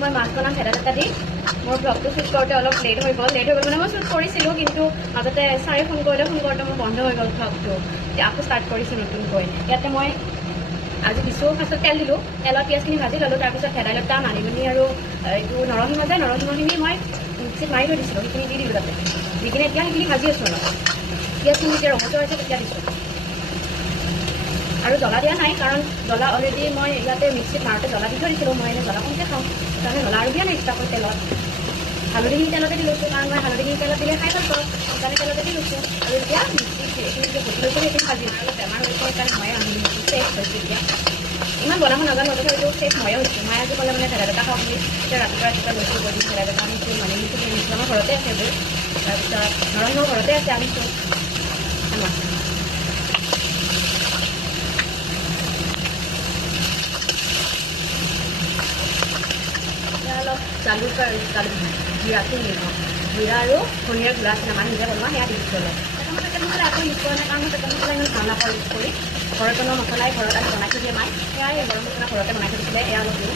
মই মাছ বনাম ভেদাইলতা দি মোৰ ব্লগটো শ্বুট কৰোঁতে অলপ লেট হৈ গ'ল মানে মই শ্বুট কৰিছিলোঁ কিন্তু মাজতে ছাৰে ফোন কৰোঁতে মোৰ বন্ধ হৈ গ'ল ব্লগটো আকৌ ষ্টাৰ্ট কৰিছোঁ নতুনকৈ ইয়াতে মই আজি দিছোঁ ফাৰ্ষ্টত তেল দিলোঁ তেলত পিঁয়াজখিনি ভাজি ল'লোঁ তাৰপিছত ভেদাইলতা মানিমুনি আৰু এইটো নৰসিংহ যে নৰসিংহখিনি মই মিক্সিত মাৰি থৈ দিছিলোঁ সেইখিনি দি দিলোঁ তাতে দি কিনে এতিয়া সেইখিনি ভাজি আছোঁ অলপ পিঁয়াজখিনি যেতিয়া ৰঙচুৱা হৈছে তেতিয়া দিছোঁ আৰু জ্বলা দিয়া নাই কাৰণ জ্বলা অলৰেডি মই ইয়াতে মিক্সিত মাৰোঁতে জ্বলা দি থৈ দিছিলোঁ মই এনেই জ্বলা কমকৈ খাওঁ সেইকাৰণে জ্বলা আৰু দিয়া নাই এক্সট্ৰাকৈ তেলত হালধিখিনি তেলতে দি লৈছোঁ কাৰণ মই হালধিখিনি তেলত দিলে খাই ভাল পাওঁ সেইকাৰণে তেলতে দি লৈছোঁ আৰু এতিয়া মিক্সিত এইখিনি যে ভুটি লৈছোঁ সেইখিনি ভাজি অলপ বেমাৰ হৈছে সেইকাৰণে ময়ে আনি চেফ হৈছে এতিয়া ইমান বনাব নাজানো তথাপিতো চেফ ময়ে হৈছোঁ মই আজি ক'লে মানে ভেদাইলতা খাওঁ বুলি এতিয়া ৰাতিপুৱা লৈছোঁ গধূলি ভেদাইলতা আনিছোঁ মানিমুনি আনিছোঁ আমাৰ ঘৰতে আছে এইবোৰ তাৰপিছত নৰসিংহ ঘৰতে আছে আনিছোঁ আমাৰ অলপ জালুক জিৰাখিনি দিওঁ জিৰা আৰু ধনিয়াৰ গুড়া আছে আমাৰ নিজে বনোৱা সেয়া দি দিছোঁ অলপ পেকেট মছলা আকৌ ইউজ কৰা নাই কাৰণ মই পেকেট মছলা ইমান ভাল নাপাওঁ ইউজ কৰি ঘৰত বনোৱা মছলাই ঘৰত আনি বনাই থৈ দিয়ে মায়ে সেয়াই গৰম মছলা ঘৰতে বনাই থৈ দিছিলে এয়া অলপ দিওঁ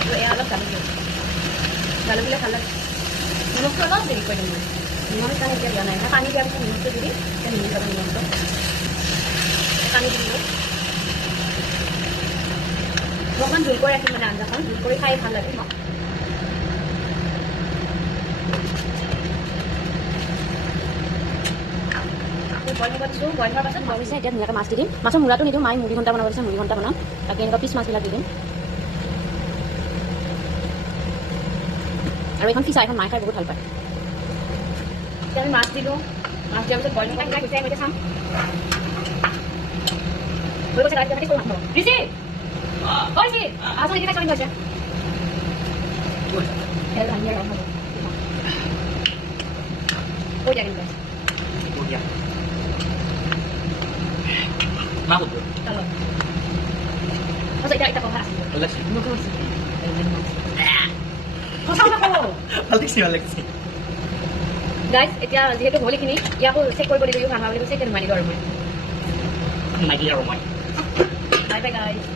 আৰু এয়া অলপ জালুক দিওঁ জালুক দিলে ভাল লাগে নিমখটো অলপ দেৰি কৰি দিম মই নিমখ সেইকাৰণে এতিয়া দিয়া নাই পানী দিয়াৰ পিছত নিমখটো দি দিম এতিয়া নিমখ যাব নিমখটো পানী দি দিলোঁ মই অকণমান জোল কৰি ৰাখিম মানে আঞ্জাখন জোল কৰি খাই ভাল লাগে মোক বইল হ'ব দিছোঁ বইল হোৱাৰ পাছত বইল হৈছে এতিয়া ধুনীয়াকৈ মাছ দি দিম মাছৰ মূৰাটো নিদিওঁ মায়ে মুড়ি ঘণ্টা বনাব দিছে মুড়ি ঘণ্টা বনাম তাকে এনেকুৱা পিচ মাছবিলাক দি দিম আৰু এখন ফিচা এখন মায়ে খাই বহুত ভাল পায় এতিয়া আমি মাছ দিলোঁ মাছ দিয়াৰ পিছত বইল হৈ গৈছে এতিয়া চাম হৈ গৈছে ৰাতি ৰাতি কৰোঁ ঋষি ঋষি আছো এতিয়া চলি গৈছে তেল ধানিয়া ৰং হ'ব কৈ দিয়া কিন্তু Masuk tuh. kalau masa kita bahas Alex. Alex sih. Guys, এতিয়া যেহেতু হলিখিনি ইয়াকো চেক কৰিব দিলোঁ ভাল বুলি কৈছে এতিয়া মাৰি দিওঁ আৰু মই Lagi ya Romoy. Bye bye guys